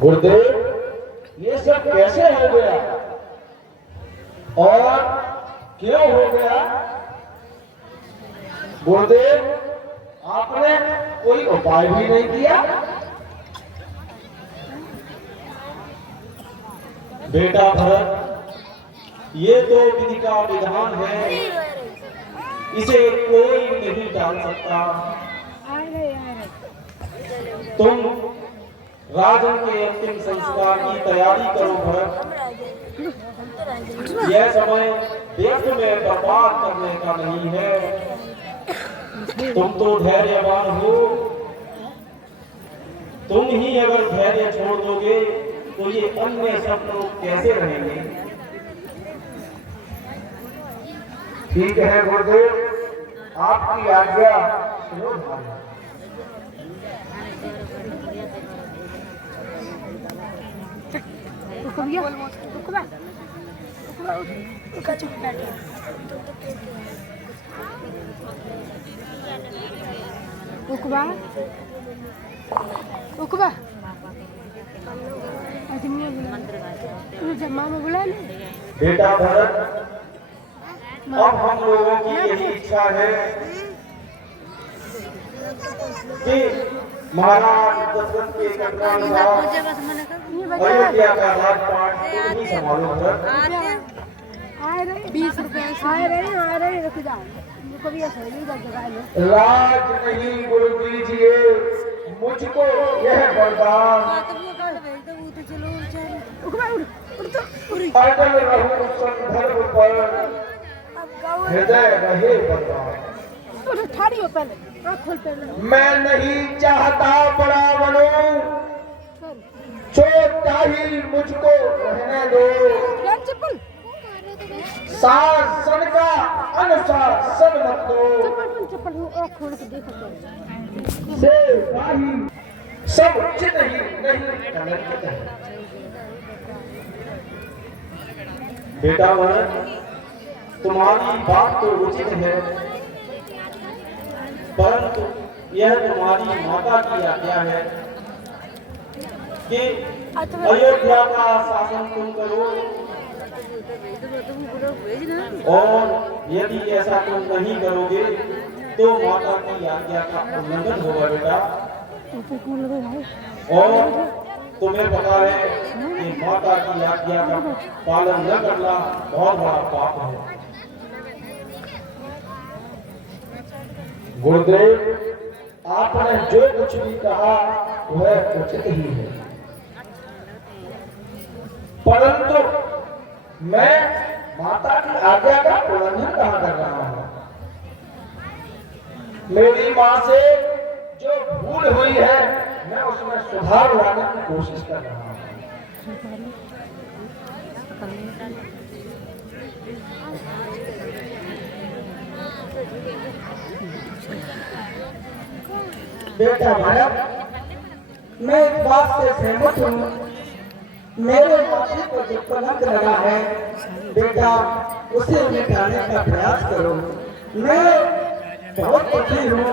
गुरुदेव ये सब कैसे हो गया और क्यों हो गया? गुरुदेव आपने कोई उपाय भी नहीं किया? बेटा भरत, ये तो विधि का विधान है, इसे कोई नहीं टाल सकता। तुम राजन के अंतिम संस्कार की तैयारी करो भरत। यह समय व्यर्थ में बर्बाद करने का नहीं है। तुम तो धैर्यवान हो, तुम ही अगर धैर्य छोड़ दोगे तो ये अन्य सब लोग कैसे रहेंगे? ठीक है गुरुदेव, आपकी आज्ञा। बेटा भरत, अब हम लोगों की यही इच्छा है कि महाराज दशरथ के अयोध्या का राजपाट तुम ही संभालो भरत। 20 रुपए आ रहे रुक जाओ। राज नहीं गुरु दीजिए मुझको यह वरदान, अटल रहूं संदर्भ पर हृदय रहे बलवान। मैं नहीं चाहता बड़ा बनूं, छोटा ही मुझको रहने दो। शासन का अनुशासन मत दो, सेवाही सब उचित ही नहीं कलंकित है। बेटा भरत, तुम्हारी बात तो उचित है, परंतु यह तुम्हारी माता की आज्ञा है कि अयोध्या का शासन तुम करो, और यदि ऐसा तुम नहीं करोगे तो माता की आज्ञा का उल्लंघन होगा बेटा। और तुम्हें पता है कि माता की आज्ञा का पालन न करना बहुत बड़ा पाप है। गुरुदेव आपने जो कुछ भी कहा वह उचित ही है, परंतु मैं माता की आज्ञा का उल्लंघन कहाँ कर रहा हूँ? मेरी माँ से जो भूल हुई है मैं उसमें सुधार लाने की कोशिश कर रहा हूँ। बेटा भरत, मैं इस बात से सहमत हूँ। मेरे माथे पर जो कलंक लगा है बेटा, उसे मिटाने का प्रयास करो। मैं बहुत दुखी हूँ।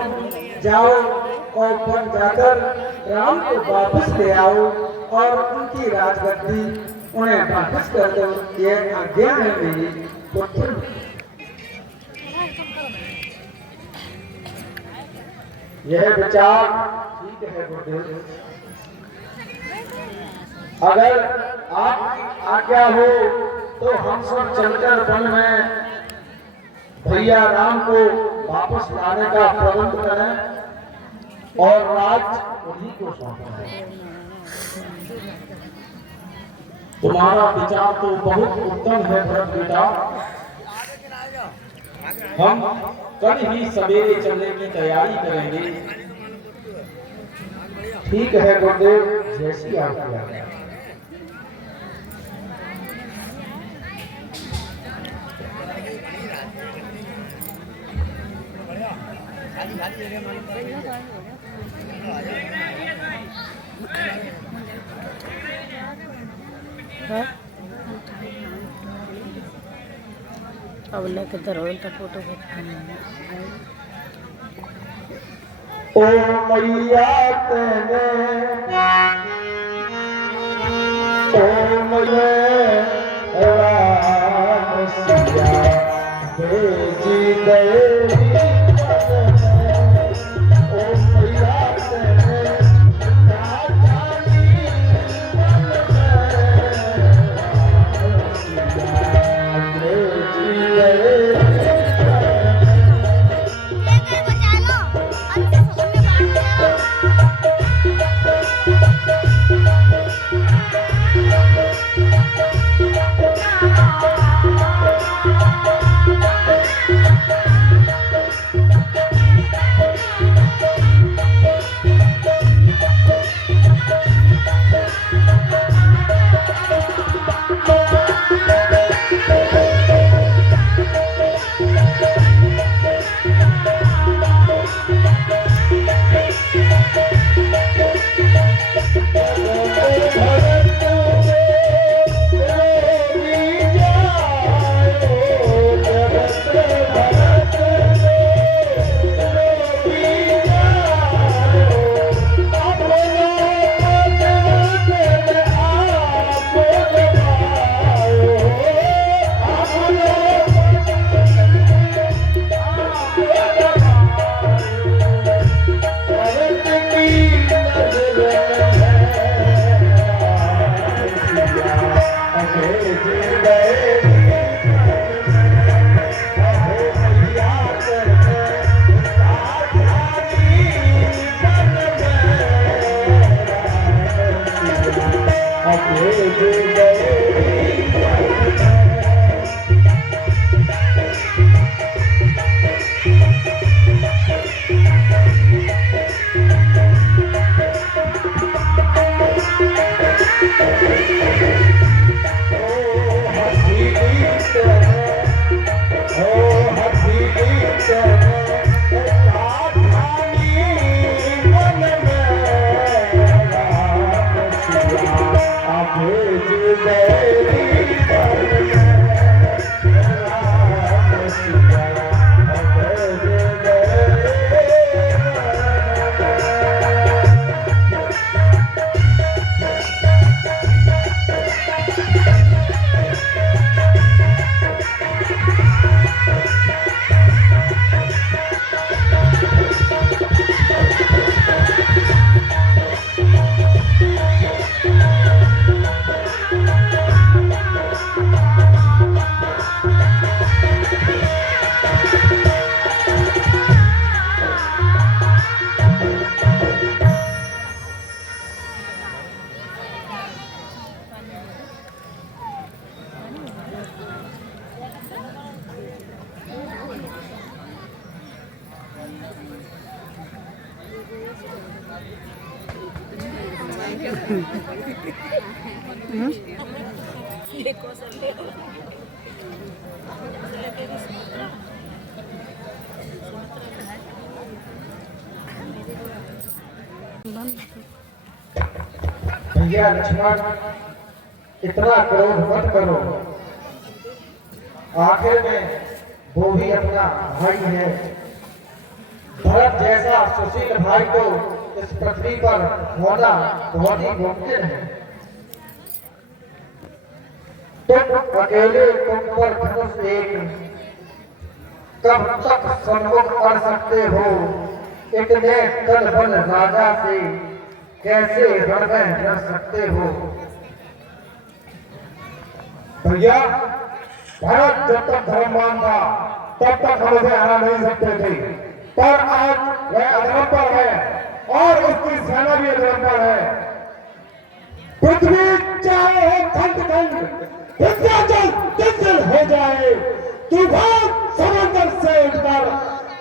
जाओ और वन जाकर राम को वापस ले आओ और उनकी राजगद्दी उन्हें वापस कर दो। ये आज्ञा है मेरी पुत्र। यह विचार ठीक है गुरुदेव। अगर आपकी आज्ञा हो तो हम सब चलकर वन में भैया राम को वापस लाने का प्रबंध करें और राज उन्हीं को सौंपें। तुम्हारा विचार तो बहुत उत्तम है भरत बेटा। हम कल ही सवेरे चलने की तैयारी करेंगे। ठीक है गुरुदेव, जैसी आज्ञा। अब लेकर फोटो ओम मैया तेने ओ मैया राम सिया भेजी देवी ओ मैया तेने राधानी भेजी देवी बचा लो अच्छे फोन में बात भैया लक्ष्मण इतना क्रोध मत करो। आखिर में वो भी अपना भाई है। भरत जैसा सुशील भाई को इस पृथ्वी पर होना बहुत ही मुमकिन है। तुम अकेले तुम पर धनुष एक कब तक सम्मुख कर सकते हो। इतने कल बल राजा से कैसे रण में लड़ सकते हो। भैया भरत जब तक धर्मवान था तब तक हम उसे हरा नहीं सकते थे, पर आज वह अधर्म पर है और उसकी सेना भी अधर्म पर है। पृथ्वी चाहे खंड खंड विंध्याचल तिल हो जाए, तूफान समंदर से उठकर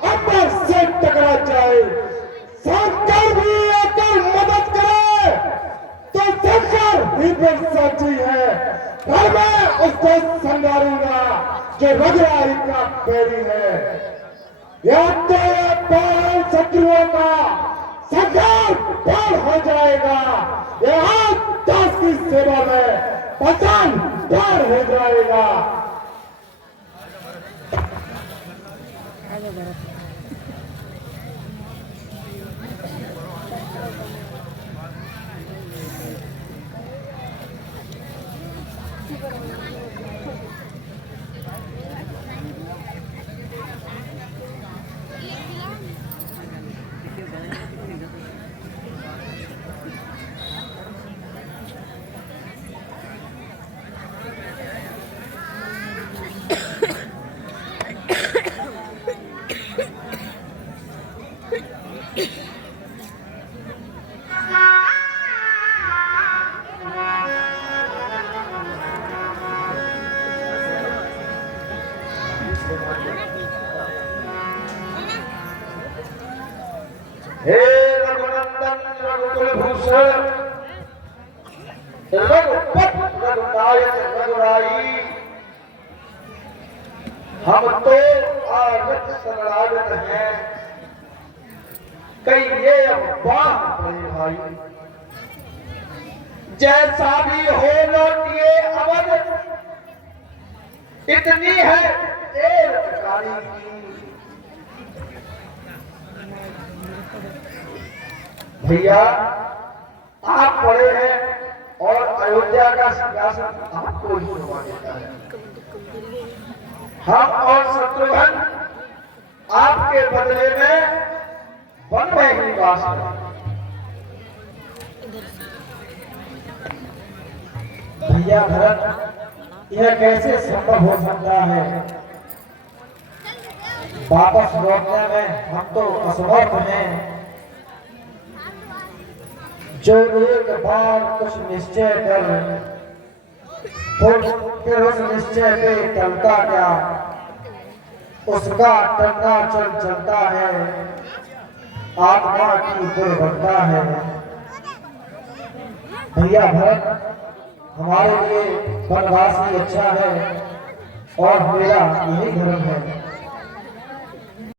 अंबर से टकरा जाए, सरकार भी आकर मदद करे तो सरकार भी पर साची है। पर मैं उसको संगारूंगा जो रघुराई का बैरी है। या तो ये पाल शत्रुओं का संघार पार हो जाएगा, या दास की सेवा में पहचान पार हो जाएगा। रघुपत रघुनायक रघुराई, हम तो आगत शरणागत हैं, कई ये अफवाह बड़े भाई। जैसा भी हो लौटिए अवध, इतनी है एक कारी की। भैया आप पढ़े हैं और अयोध्या का सिंहासन आपको ही करवा देता है। हम और शत्रुघ्न आपके बदले में वन में ही वास करें। भैया भरत, यह कैसे संभव हो सकता है? वापस लौटने में हम तो असमर्थ हैं। जो एक बार कुछ निश्चय कर फिर उस निश्चय पे टलता क्या, उसका टलना चल चलता है, आत्मा की दुर्घटना है। भैया भरत, हमारे लिए वनवास ही अच्छा है और मेरा यही धर्म है।